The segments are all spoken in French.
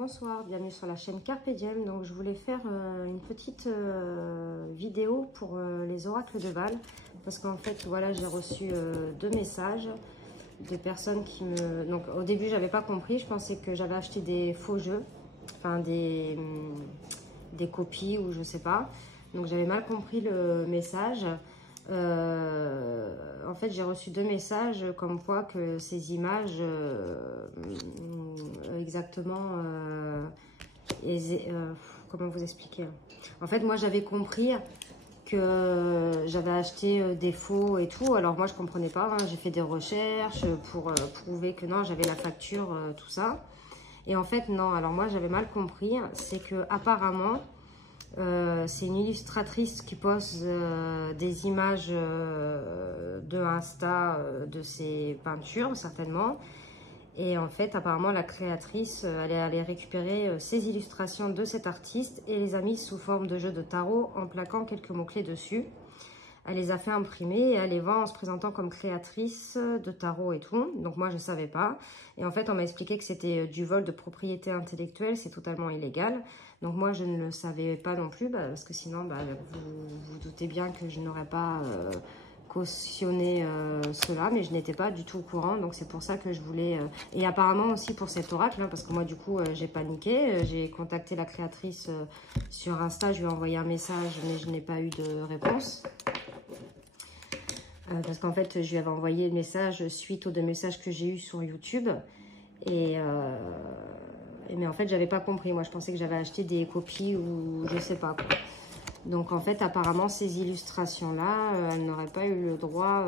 Bonsoir, bienvenue sur la chaîne Carpe Diem. Donc je voulais faire une petite vidéo pour les oracles de Val, parce qu'en fait voilà, j'ai reçu deux messages de personnes qui me... Donc au début j'avais pas compris, je pensais que j'avais acheté des faux jeux, enfin des copies ou je sais pas. Donc j'avais mal compris le message. En fait, j'ai reçu deux messages comme quoi que ces images exactement comment vous expliquer? En fait, moi j'avais compris que j'avais acheté des faux et tout. Alors moi je comprenais pas, hein. J'ai fait des recherches pour prouver que non, j'avais la facture, tout ça. Et en fait non, alors moi j'avais mal compris, c'est que apparemment c'est une illustratrice qui poste des images de Insta de ses peintures, certainement. Et en fait, apparemment, la créatrice, elle est allée récupérer ces illustrations de cet artiste et les a mises sous forme de jeu de tarot en plaquant quelques mots-clés dessus. Elle les a fait imprimer et elle les vend en se présentant comme créatrice de tarot et tout. Donc moi, je ne savais pas. Et en fait, on m'a expliqué que c'était du vol de propriété intellectuelle. C'est totalement illégal. Donc moi, je ne le savais pas non plus. Parce que sinon, vous doutez bien que je n'aurais pas cautionné cela. Mais je n'étais pas du tout au courant. Donc c'est pour ça que je voulais... Et apparemment aussi pour cet oracle. Hein, parce que moi, du coup, j'ai paniqué. J'ai contacté la créatrice sur Insta. Je lui ai envoyé un message, mais je n'ai pas eu de réponse. Parce qu'en fait, je lui avais envoyé le message suite aux deux messages que j'ai eus sur YouTube. Mais en fait, j'avais pas compris. Moi, je pensais que j'avais acheté des copies ou je sais pas quoi. Donc, en fait, apparemment, ces illustrations-là, elle n'aurait pas eu le droit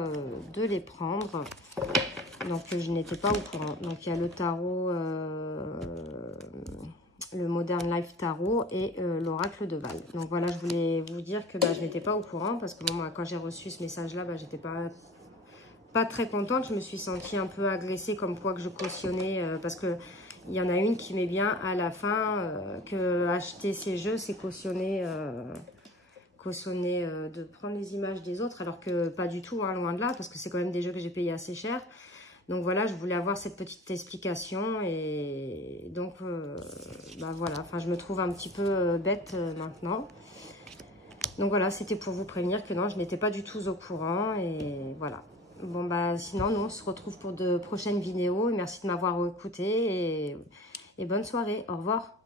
de les prendre. Donc, je n'étais pas au courant. Donc, il y a le tarot... le Modern Life Tarot et l'oracle de Val. Donc voilà, je voulais vous dire que je n'étais pas au courant parce que bon, moi, quand j'ai reçu ce message-là, j'étais pas très contente. Je me suis sentie un peu agressée comme quoi que je cautionnais parce que il y en a une qui met bien à la fin que acheter ces jeux, c'est cautionner de prendre les images des autres, alors que pas du tout, hein, loin de là, parce que c'est quand même des jeux que j'ai payé assez cher. Donc voilà, je voulais avoir cette petite explication et donc voilà, enfin je me trouve un petit peu bête maintenant. Donc voilà, c'était pour vous prévenir que non, je n'étais pas du tout au courant et voilà. Bon sinon, nous on se retrouve pour de prochaines vidéos. Merci de m'avoir écouté et bonne soirée, au revoir.